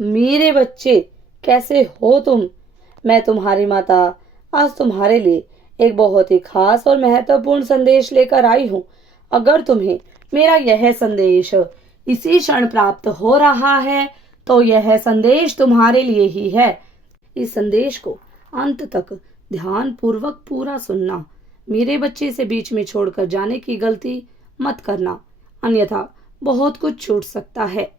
मेरे बच्चे, कैसे हो तुम? मैं तुम्हारी माता आज तुम्हारे लिए एक बहुत ही खास और महत्वपूर्ण संदेश लेकर आई हूँ। अगर तुम्हें मेरा यह संदेश इसी क्षण प्राप्त हो रहा है तो यह संदेश तुम्हारे लिए ही है। इस संदेश को अंत तक ध्यान पूर्वक पूरा सुनना। मेरे बच्चे से बीच में छोड़कर जाने की गलती मत करना, अन्यथा बहुत कुछ छूट सकता है।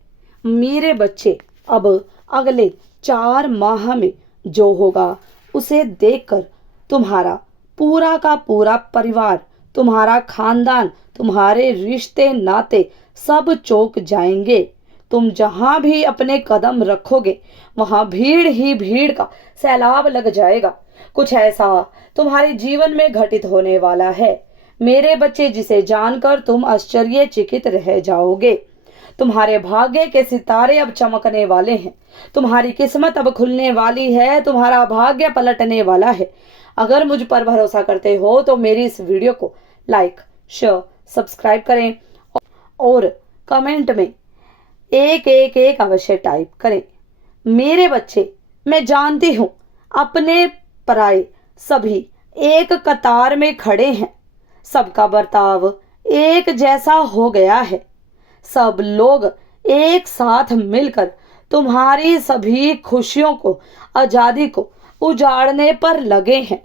मेरे बच्चे, अब अगले 4 माह में जो होगा उसे देखकर तुम्हारा पूरा का पूरा परिवार, तुम्हारा खानदान, तुम्हारे रिश्ते नाते सब चौंक जाएंगे। तुम जहां भी अपने कदम रखोगे वहां भीड़ ही भीड़ का सैलाब लग जाएगा। कुछ ऐसा तुम्हारे जीवन में घटित होने वाला है मेरे बच्चे, जिसे जानकर तुम आश्चर्यचकित रह जाओगे। तुम्हारे भाग्य के सितारे अब चमकने वाले हैं। तुम्हारी किस्मत अब खुलने वाली है। तुम्हारा भाग्य पलटने वाला है। अगर मुझ पर भरोसा करते हो तो मेरी इस वीडियो को लाइक, शेयर, सब्सक्राइब करें और कमेंट में एक एक एक अवश्य टाइप करें। मेरे बच्चे, मैं जानती हूं अपने पराए सभी एक कतार में खड़े हैं। सबका बर्ताव एक जैसा हो गया है। सब लोग एक साथ मिलकर तुम्हारी सभी खुशियों को, आजादी को उजाड़ने पर लगे हैं।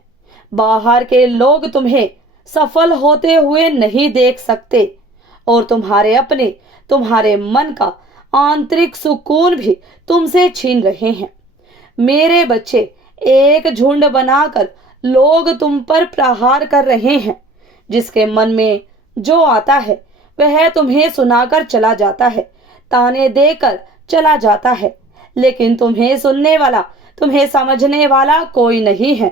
बाहर के लोग तुम्हें सफल होते हुए नहीं देख सकते और तुम्हारे अपने, तुम्हारे मन का आंतरिक सुकून भी तुमसे छीन रहे हैं। मेरे बच्चे, एक झुंड बनाकर लोग तुम पर प्रहार कर रहे हैं। जिसके मन में जो आता है वह तुम्हें सुनाकर चला जाता है, ताने देकर चला जाता है, लेकिन तुम्हें सुनने वाला, तुम्हें समझने वाला कोई नहीं है।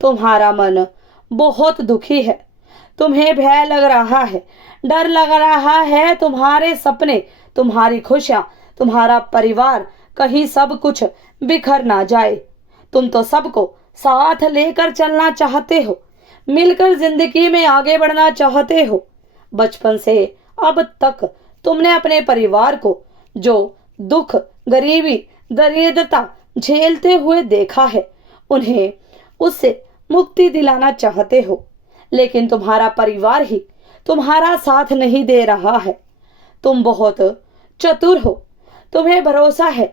तुम्हारा मन बहुत दुखी है। तुम्हें भय लग रहा है, डर लग रहा है। तुम्हारे सपने, तुम्हारी खुशियां, तुम्हारा परिवार, कहीं सब कुछ बिखर ना जाए। तुम तो सबको साथ लेकर चलना चाहते हो, मिलकर जिंदगी में आगे बढ़ना चाहते हो। बचपन से अब तक तुमने अपने परिवार को जो दुख, गरीबी, दरिद्रता झेलते हुए देखा है, उन्हें उससे मुक्ति दिलाना चाहते हो, लेकिन तुम्हारा परिवार ही तुम्हारा साथ नहीं दे रहा है। तुम बहुत चतुर हो। तुम्हें भरोसा है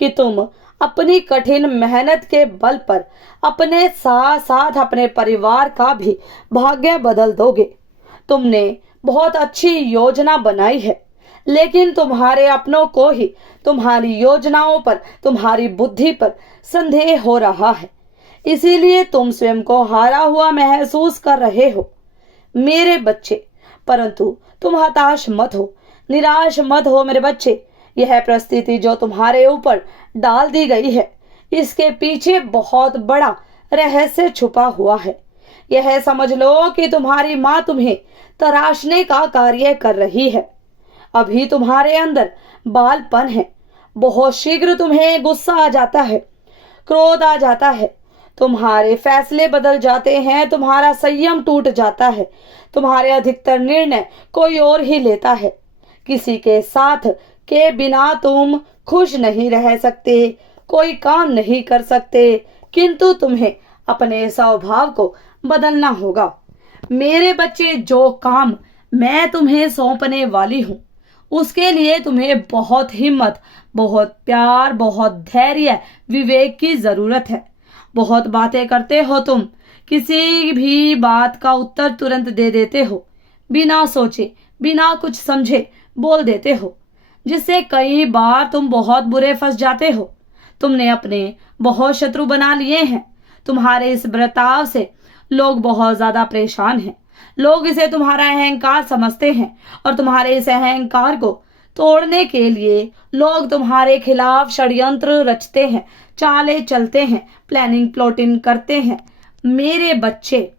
कि तुम अपनी कठिन मेहनत के बल पर अपने साथ साथ अपने परिवार का भी भाग्य बदल दोगे। तुमने बहुत अच्छी योजना बनाई है, लेकिन तुम्हारे अपनों को ही तुम्हारी योजनाओं पर, तुम्हारी बुद्धि पर संदेह हो रहा है। इसीलिए तुम स्वयं को हारा हुआ महसूस कर रहे हो मेरे बच्चे। परंतु तुम हताश मत हो, निराश मत हो मेरे बच्चे। यह परिस्थिति जो तुम्हारे ऊपर डाल दी गई है, इसके पीछे बहुत बड़ा रहस्य छुपा हुआ है। यह समझ लो कि तुम्हारी माँ तुम्हें तराशने का कार्य कर रही है। अभी तुम्हारे अंदर बालपन है। बहुत शीघ्र तुम्हें गुस्सा आ जाता है, क्रोध आ जाता है, तुम्हारे फैसले बदल जाते हैं, तुम्हारा संयम टूट जाता है, तुम्हारे अधिकतर निर्णय कोई और ही लेता है। किसी के साथ के बिना तुम खुश नहीं रह सकते, कोई काम नहीं कर सकते, किंतु तुम्हें अपने स्वभाव को बदलना होगा मेरे बच्चे। जो काम मैं तुम्हें सौंपने वाली हूँ, उसके लिए तुम्हें बहुत हिम्मत, बहुत प्यार, बहुत धैर्य, विवेक की जरूरत है। बहुत बातें करते हो तुम, किसी भी बात का उत्तर तुरंत दे देते हो, बिना सोचे, बिना कुछ समझे बोल देते हो, जिससे कई बार तुम बहुत बुरे फंस जाते हो। तुमने अपने बहुत शत्रु बना लिए हैं। तुम्हारे इस बर्ताव से लोग बहुत ज्यादा परेशान हैं। लोग इसे तुम्हारा अहंकार समझते हैं और तुम्हारे इस अहंकार को तोड़ने के लिए लोग तुम्हारे खिलाफ षड्यंत्र रचते हैं, चालें चलते हैं, प्लानिंग प्लॉटिंग करते हैं। मेरे बच्चे,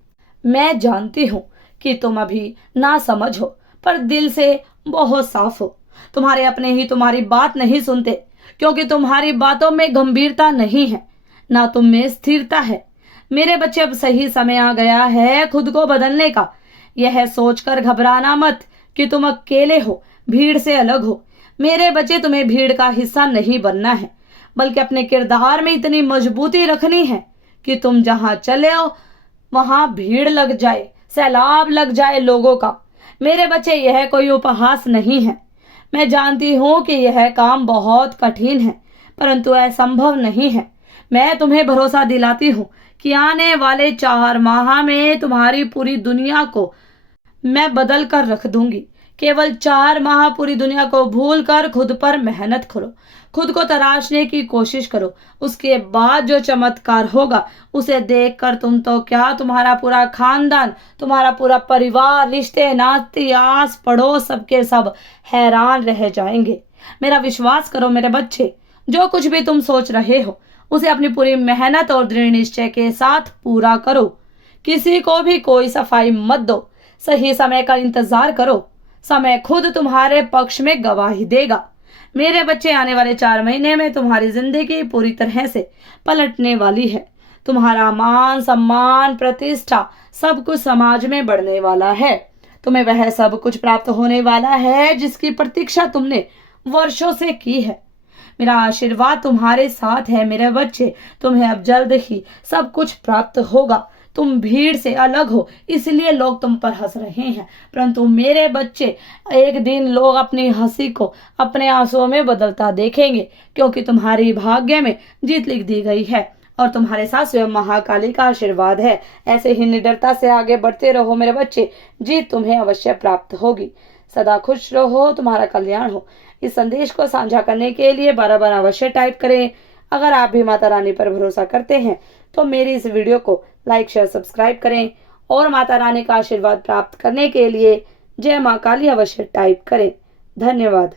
मैं जानती हूँ कि तुम अभी ना समझ हो, पर दिल से बहुत साफ हो। तुम्हारे अपने ही तुम्हारी बात नहीं सुनते, क्योंकि तुम्हारी बातों में गंभीरता नहीं है, ना तुम में स्थिरता है। मेरे बच्चे, अब सही समय आ गया है खुद को बदलने का। यह सोचकर घबराना मत कि तुम अकेले हो, भीड़ से अलग हो। मेरे बच्चे, तुम्हें भीड़ का हिस्सा नहीं बनना है, बल्कि अपने किरदार में इतनी मजबूती रखनी है कि तुम जहां चले हो वहां भीड़ लग जाए, सैलाब लग जाए लोगों का। मेरे बच्चे, यह कोई उपहास नहीं है। मैं जानती हूं कि यह काम बहुत कठिन है, परंतु असंभव नहीं है। मैं तुम्हें भरोसा दिलाती हूँ कि आने वाले 4 माह में तुम्हारी पूरी दुनिया को मैं बदल कर रख दूंगी। केवल 4 माह पूरी दुनिया को भूल कर खुद पर मेहनत करो, खुद को तराशने की कोशिश करो। उसके बाद जो चमत्कार होगा उसे देखकर तुम तो क्या, तुम्हारा पूरा खानदान, तुम्हारा पूरा परिवार, रिश्ते नाते, आस पड़ोस, सबके सब हैरान रह जाएंगे। मेरा विश्वास करो मेरे बच्चे, जो कुछ भी तुम सोच रहे हो उसे अपनी पूरी मेहनत और दृढ़ निश्चय के साथ पूरा करो। किसी को भी कोई सफाई मत दो। सही समय का इंतजार करो। समय खुद तुम्हारे पक्ष में गवाही देगा। मेरे बच्चे, आने वाले 4 महीने में तुम्हारी जिंदगी पूरी तरह से पलटने वाली है। तुम्हारा मान सम्मान, प्रतिष्ठा, सब कुछ समाज में बढ़ने वाला है। तुम्हें वह सब कुछ प्राप्त होने वाला है जिसकी प्रतीक्षा तुमने वर्षों से की है। मेरा आशीर्वाद तुम्हारे साथ है मेरे बच्चे। तुम्हें अब जल्द ही सब कुछ प्राप्त होगा। तुम भीड़ से अलग हो, इसलिए लोग तुम पर हंस रहे हैं, परंतु मेरे बच्चे, एक दिन लोग अपनी हंसी को अपने आंसुओं में बदलता देखेंगे, क्योंकि तुम्हारी भाग्य में जीत लिख दी गई है और तुम्हारे साथ स्वयं महाकाली का आशीर्वाद है। ऐसे ही निडरता से आगे बढ़ते रहो मेरे बच्चे, जीत तुम्हें अवश्य प्राप्त होगी। सदा खुश रहो, तुम्हारा कल्याण हो। इस संदेश को साझा करने के लिए 12 अवश्य टाइप करें। अगर आप भी माता रानी पर भरोसा करते हैं तो मेरी इस वीडियो को लाइक, शेयर, सब्सक्राइब करें और माता रानी का आशीर्वाद प्राप्त करने के लिए जय मां काली अवश्य टाइप करें। धन्यवाद।